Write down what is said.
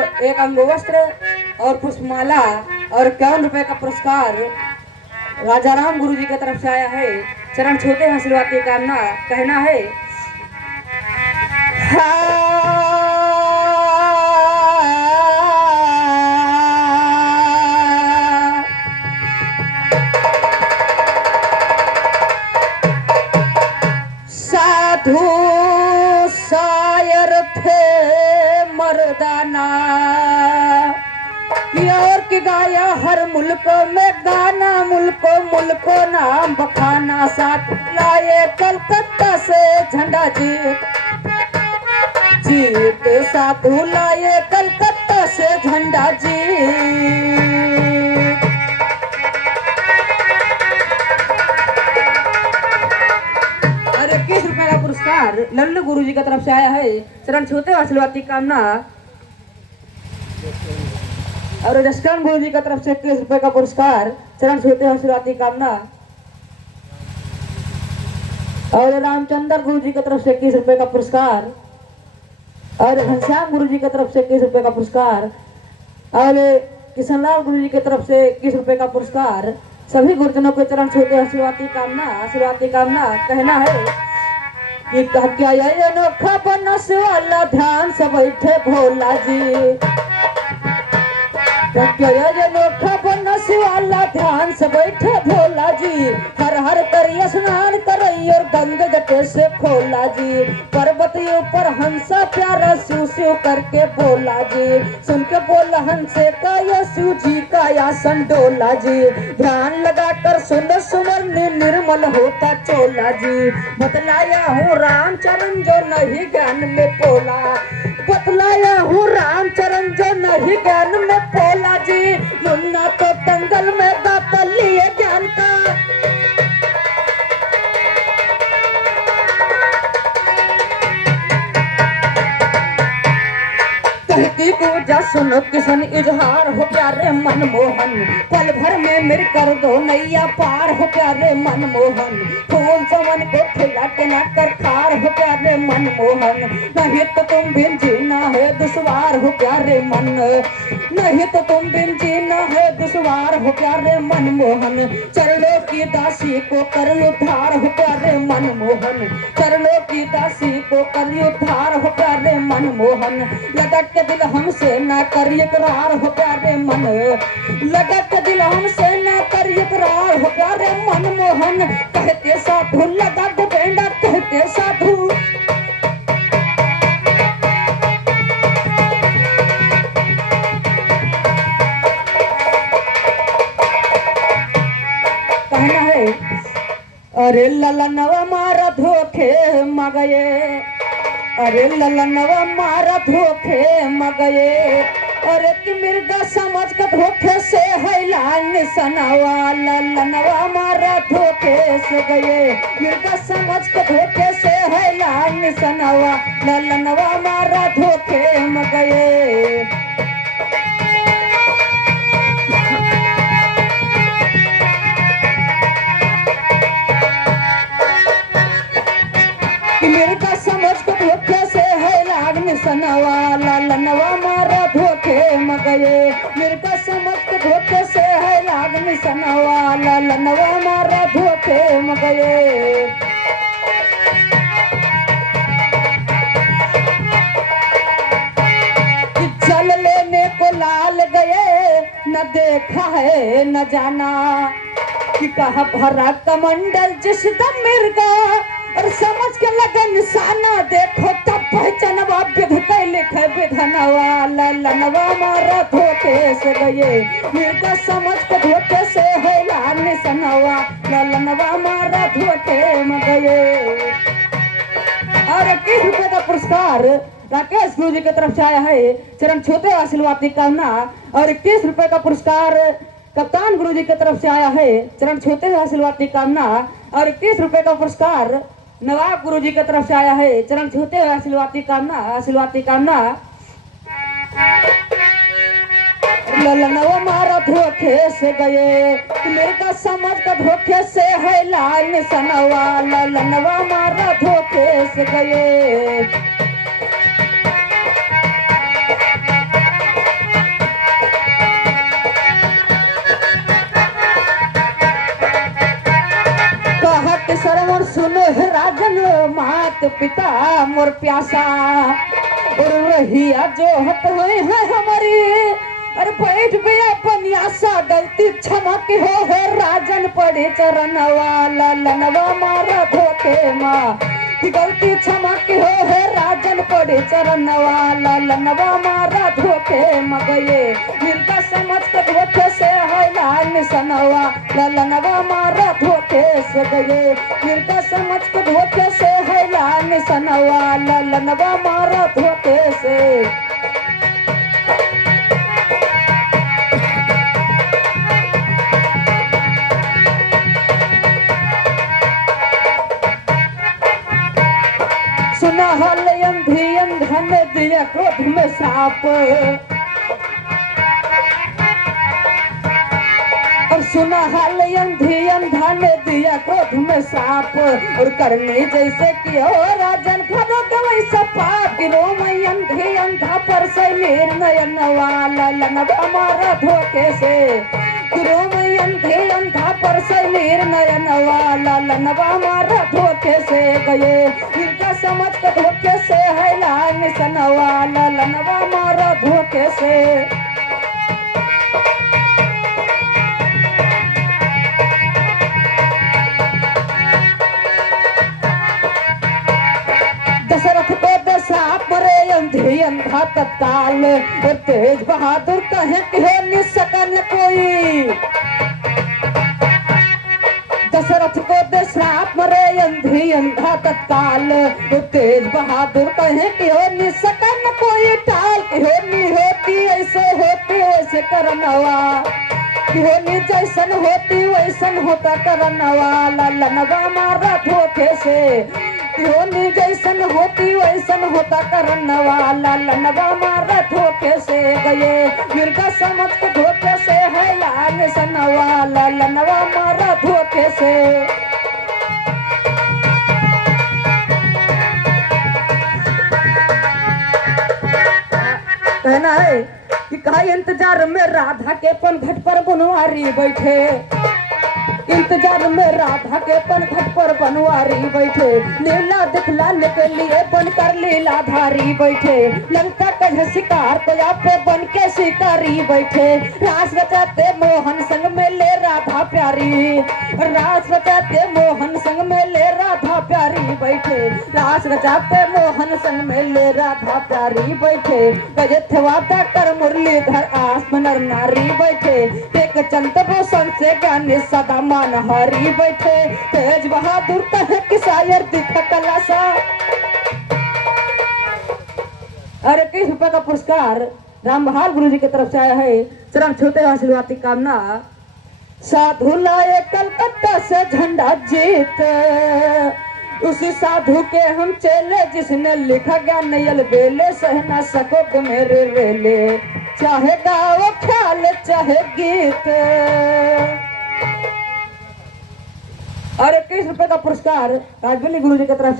एक अंगवस्त्र और पुष्पमाला और 51 रुपए का पुरस्कार राजा राम गुरु जी की तरफ से आया है। चरण छूते हैं आशीर्वाद की कामना। कहना है साधु शायर थे मर्दाना की और की गाया हर मुल्क में गाना, मुल्को नाम बखाना। साथ लाए कलकत्ता से झंडा जीत साधु लाए कलकत्ता से झंडा जीत। और 21 रुपए का पुरस्कार लल्लू गुरु जी की तरफ से आया है। चरण छूते आशीर्वाद की कामना। और जसकरण गुरु जी की तरफ से 21 रुपए का पुरस्कार चरण छूते आशीर्वाद की कामना। और रामचंद्र गुरु जी की तरफ से 21 रुपए का पुरस्कार। और घनश्याम गुरु जी की तरफ से 21 रुपए का पुरस्कार। और किशनलाल गुरु जी की तरफ से 21 रुपए का पुरस्कार। सभी गुरुजनों के चरण छूते आशीर्वाद की कामना। कहना है कि क्या ये अनोखा बनस वाला ध्यान से बैठे भोला जी। अनोखा बनस वाला ध्यान से बैठे भोला जी। हर हर करिए स्नान करई और गंगा जटे से खोला जी। पर्वत ऊपर हंसा प्यारा शिव शिव करके बोला जी। सुन के बोला हंसे का या शिव जी का आसन डोला जी। ध्यान लगाकर सुंदर सुमर निर्मल होता चोला जी। बतलाया हूँ रामचरण जो नहीं ज्ञान में पोला। बतलाया हूँ रामचरण जो नहीं ज्ञान में पोला जी। मुन्ना तो दंगल में दाता लिए ज्ञान का। कहती पूजा सुनो किशन इजहार हो प्यारे मनमोहन। पल भर में मेरे कर दो नैया पार हो प्यारे मनमोहन। फूल समन को खिला के ना कर खार हो प्यारे मनमोहन। नहीं तो तुम बिन जीना है दुश्वार हो प्यारे मन। नहीं तो तुम बिन जीना है दुश्वार हो प्यारे मनमोहन। चरणों की दासी को कर उद्धार हो प्यारे मनमोहन। चरणों की दासी को कर उद्धार हो प्यारे मनमोहन। लटक के दिल हमसे ना कर इकरार हो प्यारे मन। लटक के दिल हमसे ना कर इकरार हो प्यारे मनमोहन। कहते साधु लगा दे बेंडा कहते साधु। कहना है अरे ललनवा मारा धोखे मगये। अरे ललनवा मारा धोखे मगये। अरे कि मिर्गा समझ का धोखे से हैलान सनावा। ललनवा मारा धोखे से गए। मिर्गा समझ का धोखे से हैलान सनावा। ललनवा मारा धोखे मगये। मिर्गा समझ को धोखे से है लागन सनवा। ललनवा मारा धोखे मगये। मिर्गा समझ को धोखे से है लागन सनवा। ललनवा मारा धोखे मगये। जल लेने को लाल गए न देखा है न जाना। कि कहा भरा कमंडल जिस दम मिर्गा और समझ के लगे निशाना। देखो तब पहचानवा विध के लिखे विधनवा। ललनवा मारा धोखे से गए। मिर्गा समझ के धोखे से है लान सनवा। ललनवा मारा धोखे में गए। और 21 रुपए का पुरस्कार राकेश गुरु जी की तरफ से आया है। चरण छूते आशीर्वाद की कामना। और 21 रुपए का पुरस्कार कप्तान गुरु जी की तरफ से आया है। चरण छूते आशीर्वाद की कामना। और 21 रुपए का पुरस्कार नवाब गुरु जी की तरफ से आया है। चरण छूते आशीर्वाद की कामना। ललनवा मारा धोखे से गए। मेरे का समझ का धोखे से है लाल सनवा। ललनवा मारा धोखे से गए। मात पिता मोर प्यासा और रहिया जो हत हुए है हमारी अरे बैठ बे अपन आशा गलती क्षमा के हो राजन पड़े चरण वाला लनवा मारा धोखे माँ कि गलती क्षमा के हो राजन पड़े चरण वाला लनवा मारा धोखे मगये मिलता समझ के धोखे से है लाल सनवा लनवा मारा धोखे से गए मिलता समझ के धोखे से है लाल सनवा लनवा मारा धोखे से। सुना हाल अंधी अंधन दिया क्रोध में साप और सुना हाल अंधी अंधा ने दिया क्रोध में साप और करने जैसे कि हो राजन फरो वैसा पाप गिरो मैं अंधे अंधा पर से निर्णयन वाला लनवा मारा धोखे से गिरो मैं अंधे अंधा पर से निर्णयन वाला लनवा मारा धोखे से गए इनका समझ के धोखे से है लाल सन वाला लनवा मारा धोखे से। दशरथ को दशा परे अंधे अंधा तत्काल और तेज बहादुर कहे कि हो निसकन कोई दशरथ को दशा मरे अंधी अंधा तत्काल और तेज बहादुर कहे कि हो निसकन कोई टाल कि हो नी होती ऐसे होती वैसे करनवा कि हो नी जैसन होती वैसन होता करनवा लनवा मारा धोखे से होनी जैसन होती वैसन होता करन वाला लनवा मारा धोखे से गए मिर्गा समझ के धोखे से है लाल सन वाला लनवा मारा धोखे से। कहना है कि कहा इंतजार में राधा के पन घट पर बनवारी बैठे इंतजार में राधा के पन घट पर बनवारी बैठे लीला दिखलाने के लिए बनकर लीलाधारी बैठे लंका का शिकार तो आप बन के शिकारी बैठे रास रचाते मोहन संग में ले राधा प्यारी रास रचाते मोहन संग में ले राधा प्यारी बैठे रास रचाते मोहन संग में ले राधा प्यारी बैठे गजे वादा कर मुरलीधर आस में नर नारी बैठे एक चंद रोशन से गाने सदा मानहारी बैठे तेज बहादुर कहे कि शायर दिखा कलासा। अरे 21 रुपए का पुरस्कार राम बहाल गुरु जी की तरफ से आया है चरण छूते आशीर्वाद की कामना। साधु लाए कलकत्ता से झंडा जीत उसी साधु के हम चेले जिसने लिखा ज्ञान नयल बेले सह ना सको मेरे रेले चाहे गाओ ख्याल चाहे गीत। और 21 रुपए का पुरस्कार राजबली गुरु जी की तरफ